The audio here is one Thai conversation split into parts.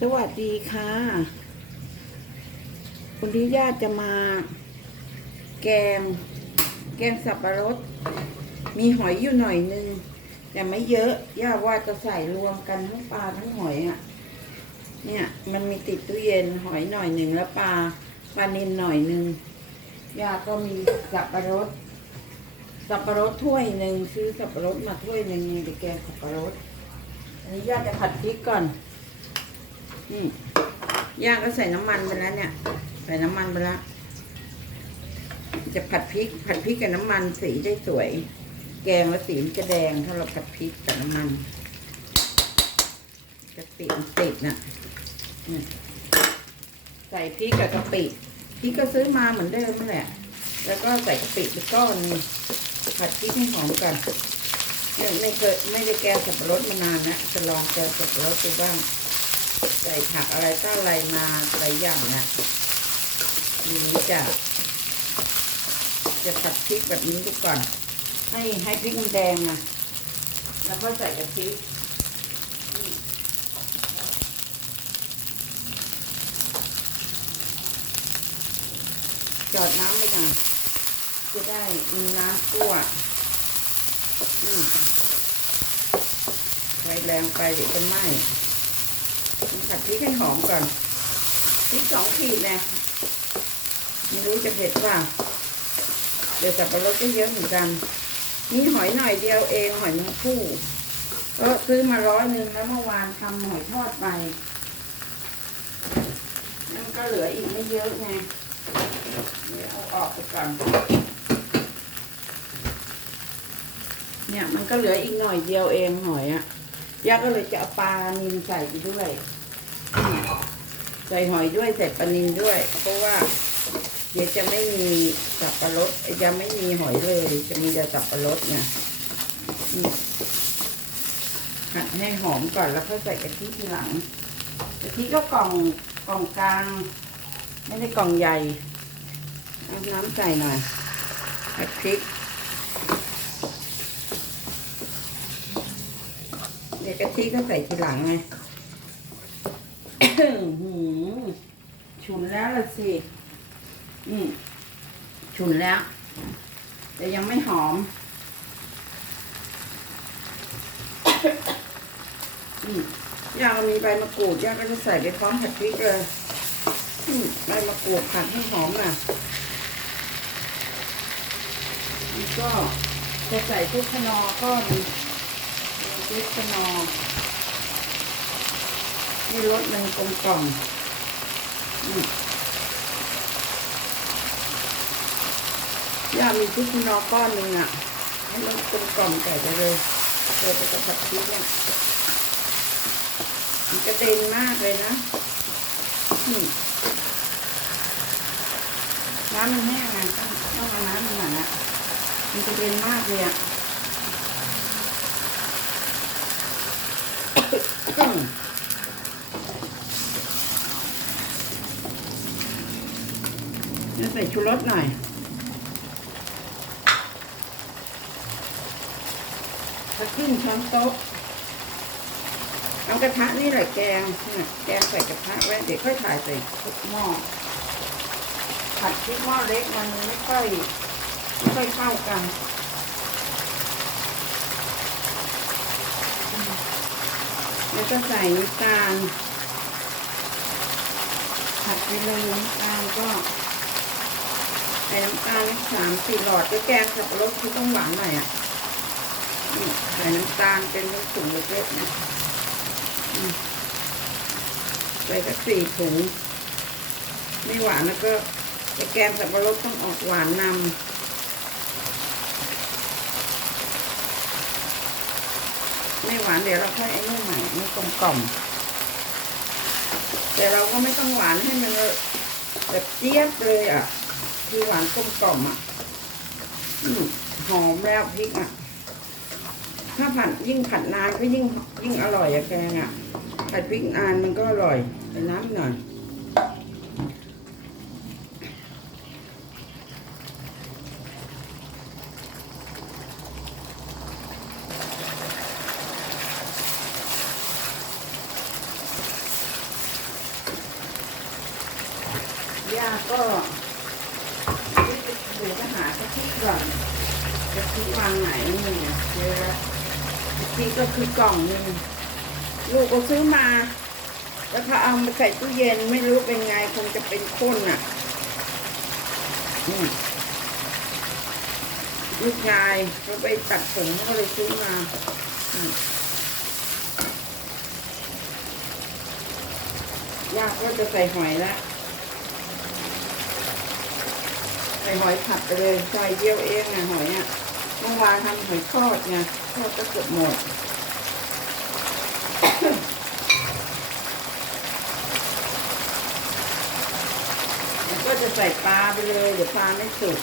สวัสดีค่ะ วันนี้ญาติจะมา แกง แกงสับปะรด มีหอยอยู่หน่อยนึงแต่ไม่เยอะย่าว่าจะใส่รวมกันทั้งปลาทั้งหอยอะ่ะ เนี่ย มันมีติดตู้เย็นหอยหน่อยหนึ่งแล้วปลาปลานิลหน่อยหนึ่งย่าก็มีสับปะรด สับปะรดถ้วยหนึ่งซื้อสับปะรดมาถ้วยหนึ่งมีแต่แกงสับปะรด อันนี้ย่าจะผัดพริกก่อน ย่างก็ใส่น้ำมันไปแล้วเนี่ย ใส่น้ำมันไปแล้ว จะผัดพริก ผัดพริกกับน้ำมันสีได้สวย แกงแล้วสีมันจะแดงถ้าเราผัดพริกกับน้ำมันกะปิมันติดน่ะใส่พริกกับกะปิพริกก็ซื้อมาเหมือนเดิมนั่นแหละ แล้วก็ใส่กะปิไปก้อนนึงผัดพริกให้หอมกันไม่เคยไม่ได้แกงสับปะรดมานานนะจะลองแกงสับปะรดดูบ้าง ใส่ผักอะไรต้าอะไรมาหลายอย่างนะทีนี้จะ จะผัดพริกแบบนี้ดูก่อน ให้ให้พริกมันแดงอนะแล้วก็ใส่กะทิจอดน้ำไปหน่อยจะได้มีน้ำกั่วอืมไฟแรงไปเดี๋ยวจะไหม้ ผัดพริกให้หอมก่อนพริกสองขีดนะไม่รู้จะเผ็ดเปล่าเดี๋ยวสับปะรดก็เยอะเหมือนกันนี่หอยหน่อยเดียวเองหอยนางผู้ก็ซื้อมาร้อยหนึ่งแล้วเมื่อวานทำหอยทอดไปนั่นก็เหลืออีกไม่เยอะไงเดี๋ยวเอาออกไปก่อนเนี่ยมันก็เหลืออีกหน่อยเดียวเองหอยอะย่าก็เลยจะเอาปลานิลใส่ไปด้วย ใส่หอยด้วยใส่ปลานิลด้วย เพราะว่าเดี๋ยวจะไม่มีสับปะรดจะไม่มีหอยเลย จะมีแต่สับปะรดเนี่ยหั่นให้หอมก่อนแล้วค่อยใส่กะทิทีหลังกะทิก็กล่องกล่องกลาง ไม่ได้กล่องใหญ่เอาน้ำใส่หน่อยผัดพริกเดี๋ยวกะทิก็ใส่ทีหลังไง หืมฉุนแล้วละสิ อืมฉุนแล้ว แต่ยังไม่หอม อืมย่าก็มีใบมะกรูดย่าก็จะใส่ไปพร้อมผัดพริกเลยอืมใบมะกรูดผัดให้หอมน่ะแล้วก็จะใส่ทุกขนอก็มีทุกขนอ ให้รสมันกลมกล่อมอืมย่ามีพริกนอก้อนหนึ่งอะ ให้มันกลมกล่อมไก่ไปเลยเจอไปกับผัดพริกเนี่ยมันกระเด็นมากเลยนะอืมน้ำมันแห้งไงต้องต้องเอาน้ำมันหน่อยอะมันกระเด็นมากเลยอะ ใส่ชูรสหน่อย สักครึ่งช้อนโต๊ะ เอากระทะนี่แหละแกง แกงใส่กระทะไว้เดี๋ยวค่อยถ่ายใส่หม้อ ผัดพริกหม้อเล็กมันไม่ค่อยไม่ค่อยเข้ากันแล้วก็ใส่น้ำตาลผัดไปเลยน้ำตาลก็ ส่น้ำตาลสามสี่หลอดก็แกงสับปะรดคือต้องหวานหน่อยอะนี่ใส่น้ำตาลเป็นถุงเล็กๆนะใส่สักสี่ถุง ไม่หวานแล้วก็แต่แกงสับปะรดต้องออกหวานนำไม่หวานเดี๋ยวเราค่อยไอ้นู่นใหม่ไม่กลมกล่อมแต่เราก็ไม่ต้องหวานให้มันแบบเจี๊ยบเลยอะ คือหวานกลมกล่อมอะหอมแล้วพริกอะ ถ้าผัดยิ่งผัดนานก็ยิ่งยิ่งอร่อยอะแกงอะผัดพริกนานมันก็อร่อยใส่น้ำหน่อยย่าก็ะหากะทิก่อนกะทิวางไหนนี่เจอแล้วกะทิก็คือกล่องนึงลูกก็ซื้อมา แล้วพอเอามาใส่ตู้เย็นไม่รู้เป็นไงคงจะเป็นข้นอะอืมลูกชายก็ไปตัดผมเขาก็เลยซื้อมาอืมย่าก็จะใส่หอยแล้ว ใส่หอยผัดไปเลยใส่เดียวเองอะหอยอะเมื่อวานทำหอยทอดไงทอดก็เกือบหมดก็จะใส่ปลาไปเลย เดี๋ยวปลาไม่สุก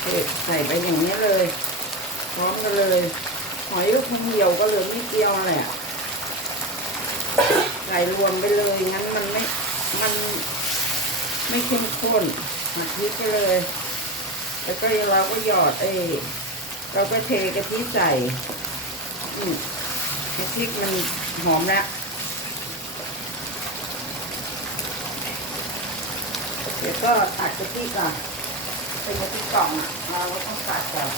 เทใส่ไปอย่างนี้เลย พร้อมกันเลย หอยลูกคงเดียวก็เหลือนิดเดียวแหละใส่รวมไปเลยงั้นมันไม่มันไม่เข้มข้น หักพริกไปเลย แล้วก็เราก็หยอดเอ้เราก็เทกะทิใส่อืมกะทิมันหอมแล้วเดี๋ยวก็ตัดกะทิก่อนเป็นกะทิกล่องอะเราก็ต้องตัดก่อน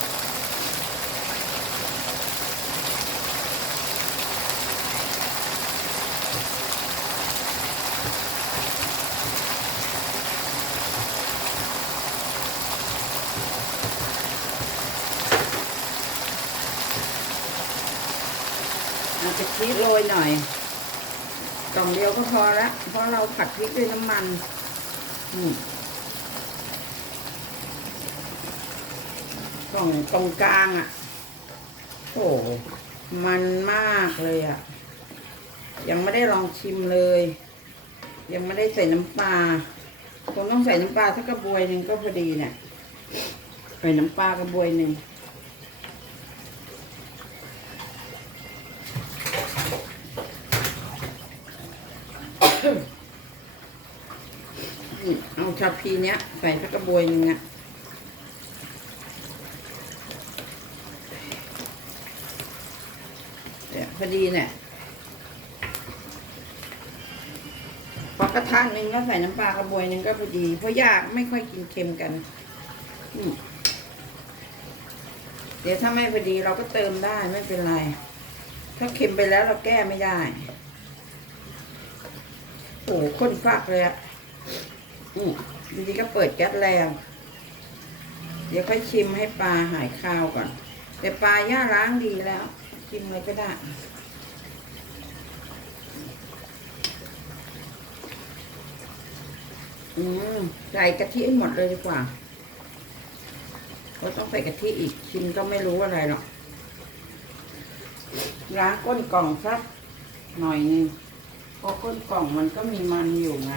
เอากโรยหน่อยกล่องเดียวก็พอละเพราะเราผัดพริกด้วยน้ำมันกล่องตรงกลางอะโอ้มันมากเลยอะ ยังไม่ได้ลองชิมเลย ยังไม่ได้ใส่น้ำปลาคงต้องใส่น้ำปลาสักกระบวยหนึ่งก็พอดีเนี่ยใส่น้ำปลากระบวยหนึ่ง เอาชาพีเนี้ย ใส่สักกระบวยหนึ่งอะเนี่ยพอดีเนี่ยพอกระทะหนึ่งก็ใส่น้ำปลากระบวยหนึ่งก็พอดี เพราะยากไม่ค่อยกินเค็มกันเดี๋ยวถ้าไม่พอดีเราก็เติมได้ไม่เป็นไร ถ้าเค็มไปแล้วเราแก้ไม่ได้ โอ้โหข้นฟักเลยอะอืมบางทีก็เปิดแก๊สแรง เดี๋ยวค่อยชิมให้ปลาหายข้าวก่อน แต่ปลาย่าล้างดีแล้วชิมเลยก็ได้อืมใส่กะทิให้หมดเลยดีกว่าเราต้องใส่กะทิอีกชิมก็ไม่รู้อะไรหรอกล้างก้นกล่องสักหน่อยหนึงเพ ราะก้นกล่องมันก็มีมันอยู่ไง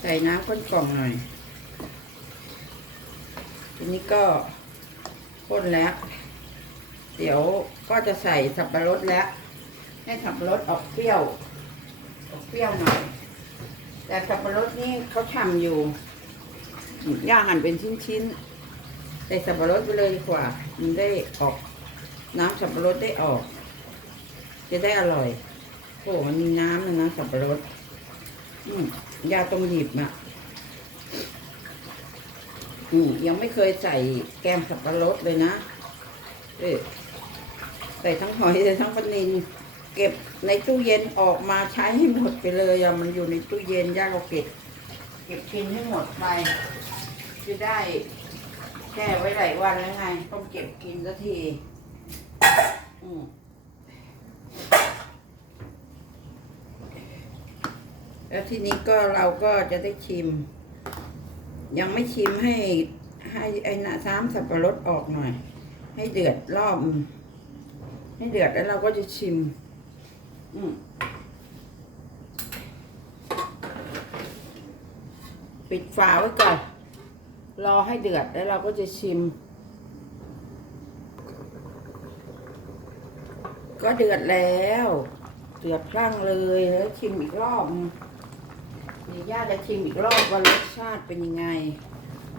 ใส่น้ำข้นกล่องหน่อย ทีนี้ก็ข้นแล้ว เดี๋ยวก็จะใส่สับปะรดแล้ว ให้สับปะรดออกเปรี้ยว ออกเปรี้ยวหน่อย แต่สับปะรดนี่เขาทำอยู่ย่างหั่นเป็นชิ้นๆใส่สับปะรดไปเลยดีกว่า มันได้ออก น้ำสับปะรดได้ออก จะได้อร่อยโอ้มันมีน้ำนะนะสับปะรดอืมยาตรงหยิบอะอืมยังไม่เคยใส่แกงสับปะรดเลยนะ เออใส่ทั้งหอยใส่ทั้งปลานิล เก็บในตู้เย็นออกมาใช้ให้หมดไปเลยอะมันอยู่ในตู้เย็นย่าก็เก็บ เก็บกินให้หมดไปจะได้แช่ไว้หลายวันแล้วไง ต้องเก็บกินสักทีอืมแล้วทีนี้ก็เราก็จะได้ชิม ยังไม่ชิมให้ให้ไอ้น้ำสับปะรดออกหน่อย ให้เดือดรอบ ให้เดือดแล้วเราก็จะชิม อืมปิดฝาไว้ก่อน รอให้เดือดแล้วเราก็จะชิม ก็เดือดแล้ว เดือดพลั่งเลยแล้วชิมอีกรอบนึงนี่ดี๋ยวย่าจะชิมอีกรอบว่ารสชาติเป็นยังไง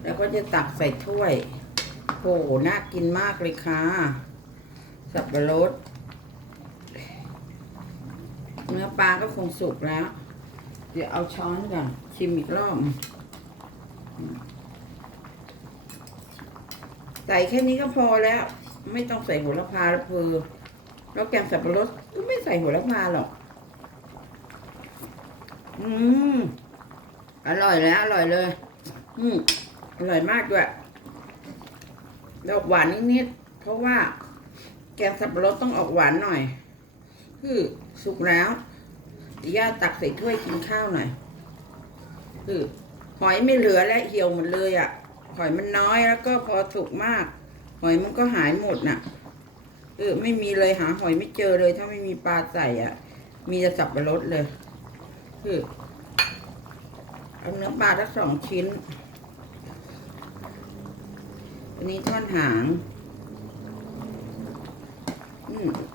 แล้วก็จะตักใส่ถ้วยโหน่ากินมากเลยค่ะ สับปะรด เนื้อปลาก็คงสุกแล้ว เดี๋ยวเอาช้อนก่อนชิมอีกรอบใส่แค่นี้ก็พอแล้ว ไม่ต้องใส่หัวละพาล้วเพอแล้วแกงสับปะรดก็ไม่ใส่หัวละพาหรอก อืม อร่อยแล้ว อร่อยเลย อืม อร่อยมากด้วยดอกหวานนิดๆเพราะว่า แกงสับปะรดต้องออกหวานหน่อย คือสุกแล้วเดี๋ยวย่าตักใส่ถ้วยกินข้าวหน่อยคือหอยไม่เหลือและเหี่ยวหมดเลยอะ่ะ หอยมันน้อยแล้วก็พอสุกมาก หอยมันก็หายหมดน่ะเออไม่มีเลยหาหอยไม่เจอเลย ถ้าไม่มีปลาใส่อะ่ะ มีแต่สับปะรดเลยคือเอาเนื้อปลาทั้งสองชิ้นอันนี้ท่อนหาง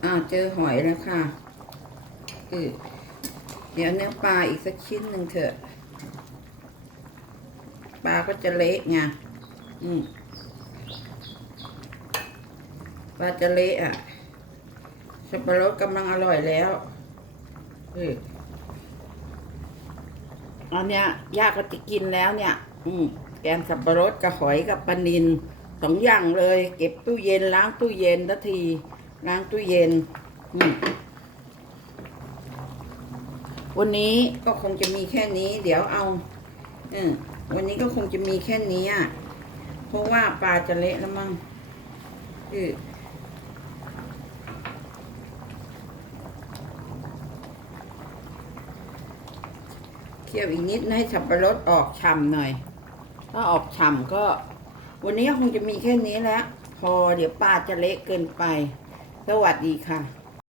อ่าเจอหอยแล้วค่ะเออเดี๋ยวเนื้อปลาอีกสักชิ้นหนึ่งเถอะ ปลาก็จะเละไงอืมปลาจะเละอะสับปะรดกำลังอร่อยแล้วเอออันเนี้ยยาก็จะกินแล้วเนี่ย อืมแกงสับปะรดกับหอยกับปลานินสองอย่างเลย เก็บตู้เย็นล้างตู้เย็นทันที ล้างตู้เย็น วันนี้ก็คงจะมีแค่นี้ เดี๋ยวเอาอวันนี้ก็คงจะมีแค่นี้อะ เพราะว่าปลาจะเละแล้วมั้งเออเคี่ยวอีกนิดให้สับปะรดออกฉ่ำหน่อย ถ้าออกฉ่ำก็ วันนี้คงจะมีแค่นี้แล้ว พอเดี๋ยวปลาจะเละเกินไป สวัสดีค่ะ